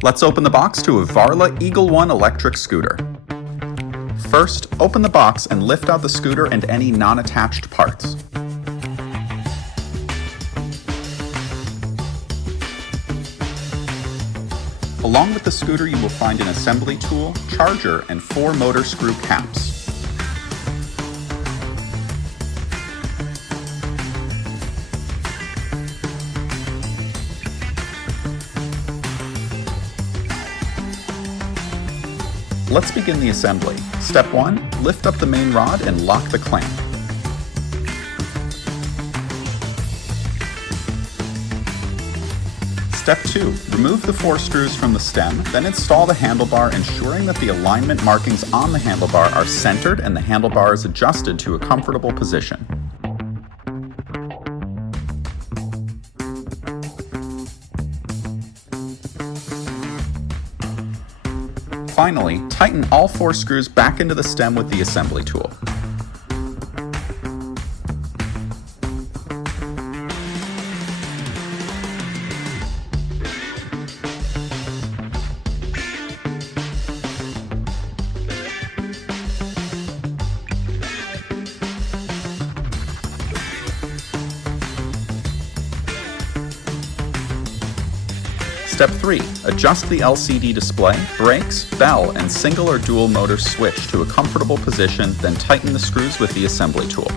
Let's open the box to a Varla Eagle One electric scooter. First, open the box and lift out the scooter and any non-attached parts. Along with the scooter, you will find an assembly tool, charger, and 4 motor screw caps. Let's begin the assembly. Step 1. Lift up the main rod and lock the clamp. Step 2. Remove the 4 screws from the stem, then install the handlebar, ensuring that the alignment markings on the handlebar are centered and the handlebar is adjusted to a comfortable position. Finally, tighten all 4 screws back into the stem with the assembly tool. Step 3. Adjust the LCD display, brakes, bell, and single or dual motor switch to a comfortable position, then tighten the screws with the assembly tool.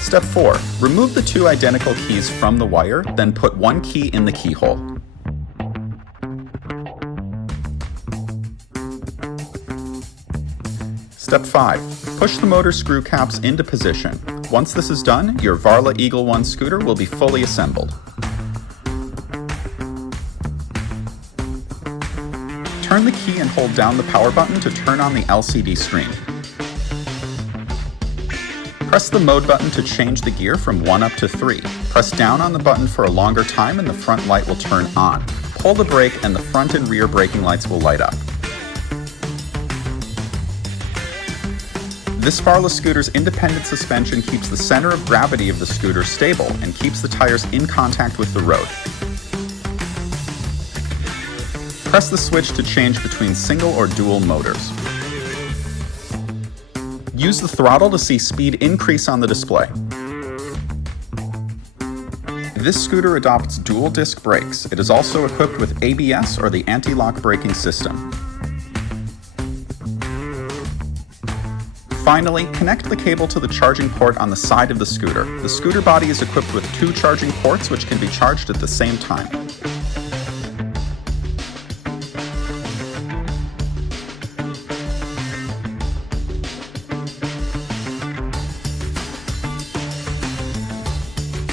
Step 4. Remove the 2 identical keys from the wire, then put 1 key in the keyhole. Step 5. Push the motor screw caps into position. Once this is done, your Varla Eagle One scooter will be fully assembled. Turn the key and hold down the power button to turn on the LCD screen. Press the mode button to change the gear from 1 up to 3. Press down on the button for a longer time and the front light will turn on. Pull the brake and the front and rear braking lights will light up. This Varla scooter's independent suspension keeps the center of gravity of the scooter stable and keeps the tires in contact with the road. Press the switch to change between single or dual motors. Use the throttle to see speed increase on the display. This scooter adopts dual disc brakes. It is also equipped with ABS or the anti-lock braking system. Finally, connect the cable to the charging port on the side of the scooter. The scooter body is equipped with 2 charging ports which can be charged at the same time.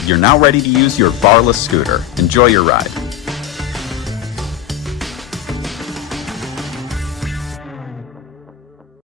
You're now ready to use your Varla scooter. Enjoy your ride.